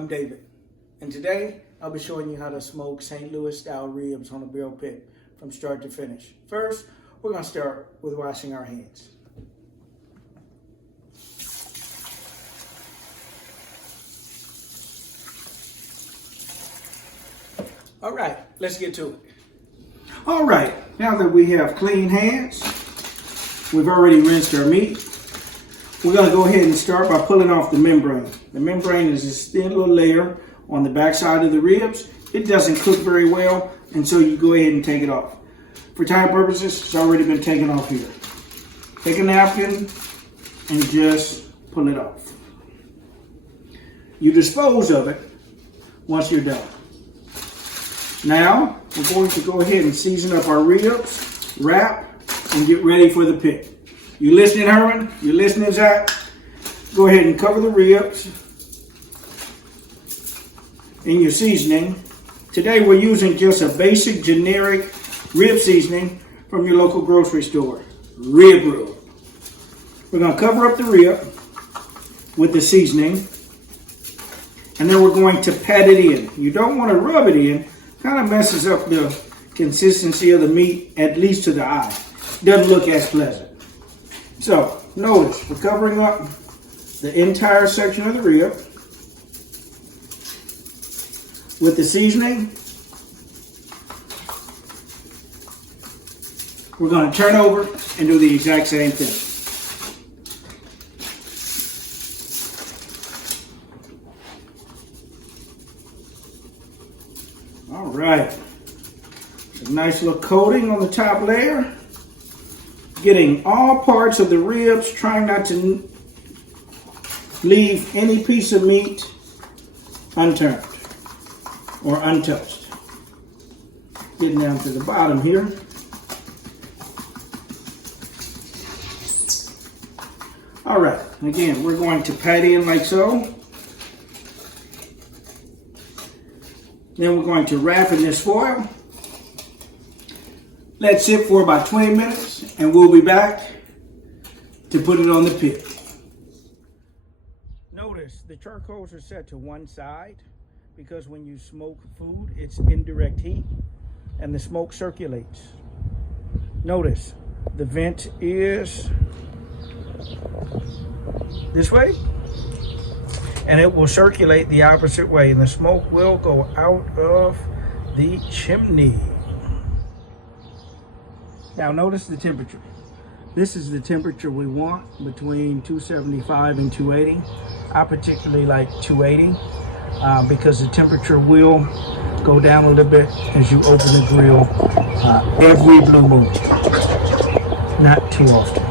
I'm David, and today I'll be showing you how to smoke St. Louis style ribs on a barrel pit from start to finish. First, we're going to start with washing our hands. All right, let's get to it. All right, now that we have clean hands, we've already rinsed our meat. We're going to go ahead and start by pulling off the membrane. The membrane is this thin little layer on the back side of the ribs. It doesn't cook very well, and so you go ahead and take it off. For time purposes, it's already been taken off here. Take a napkin and just pull it off. You dispose of it once you're done. Now, we're going to go ahead and season up our ribs, wrap, and get ready for the pit. You listening, Herman? You listening, Zach? Go ahead and cover the ribs in your seasoning. Today we're using just a basic generic rib seasoning from your local grocery store, Rib Rub. We're going to cover up the rib with the seasoning, and then we're going to pat it in. You don't want to rub it in. Kind of messes up the consistency of the meat, at least to the eye. Doesn't look as pleasant. So, notice, we're covering up the entire section of the rib with the seasoning. We're going to turn over and do the exact same thing. All right. A nice little coating on the top layer. Getting all parts of the ribs, trying not to leave any piece of meat unturned or untouched. Getting down to the bottom here. All right, again, we're going to pat in like so. Then we're going to wrap in this foil. Let it sit for about 20 minutes and we'll be back to put it on the pit. Notice the charcoals are set to one side because when you smoke food, it's indirect heat and the smoke circulates. Notice the vent is this way and it will circulate the opposite way and the smoke will go out of the chimney. Now notice the temperature. This is the temperature we want, between 275 and 280. I particularly like 280 because the temperature will go down a little bit as you open the grill every blue moon, not too often.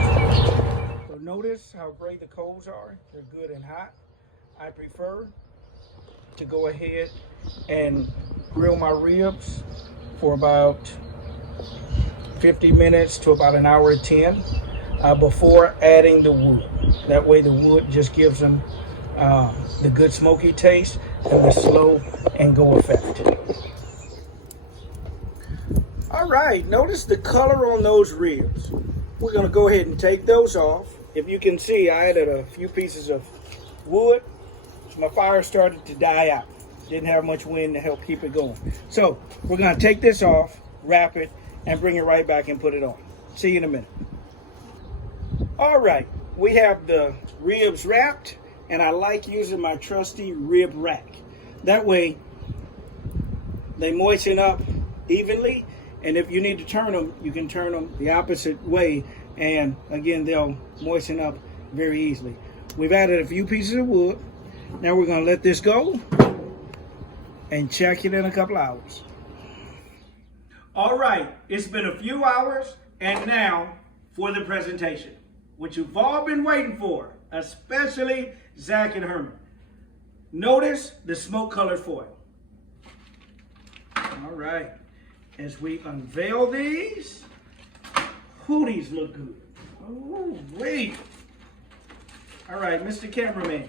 So notice how gray the coals are. They're good and hot. I prefer to go ahead and grill my ribs for about 50 minutes to about an hour and 10 before adding the wood. That way the wood just gives them the good smoky taste and the slow and go effect. All right, notice the color on those ribs. We're gonna go ahead and take those off. If you can see, I added a few pieces of wood. My fire started to die out. Didn't have much wind to help keep it going. So we're gonna take this off, wrap it, and bring it right back and put it on. See you in a minute. All right, we have the ribs wrapped, and I like using my trusty rib rack. That way, they moisten up evenly, and if you need to turn them, you can turn them the opposite way, and again, they'll moisten up very easily. We've added a few pieces of wood. Now we're gonna let this go and check it in a couple hours. All right, it's been a few hours, and now for the presentation, which you've all been waiting for, especially Zach and Herman. Notice the smoke-colored foil. All right, as we unveil these, these look good. Oh, wait. All right, Mr. Cameraman,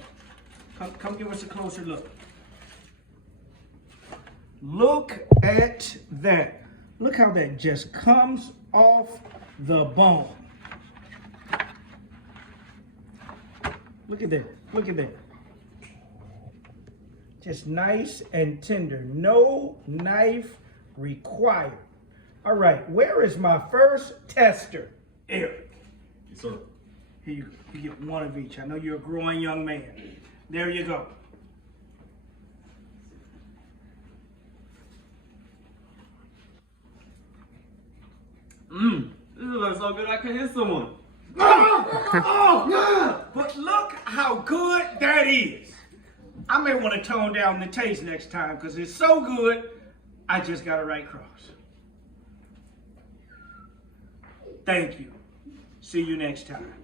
come give us a closer look. Look at that. Look how that just comes off the bone. Look at that. Look at that. Just nice and tender. No knife required. All right, where is my first tester? Eric. Yes, sir. Here you get one of each. I know you're a growing young man. There you go. This looks so good I can hit someone. But look how good that is. I may want to tone down the taste next time because it's so good, I just got to write cross. Thank you. See you next time.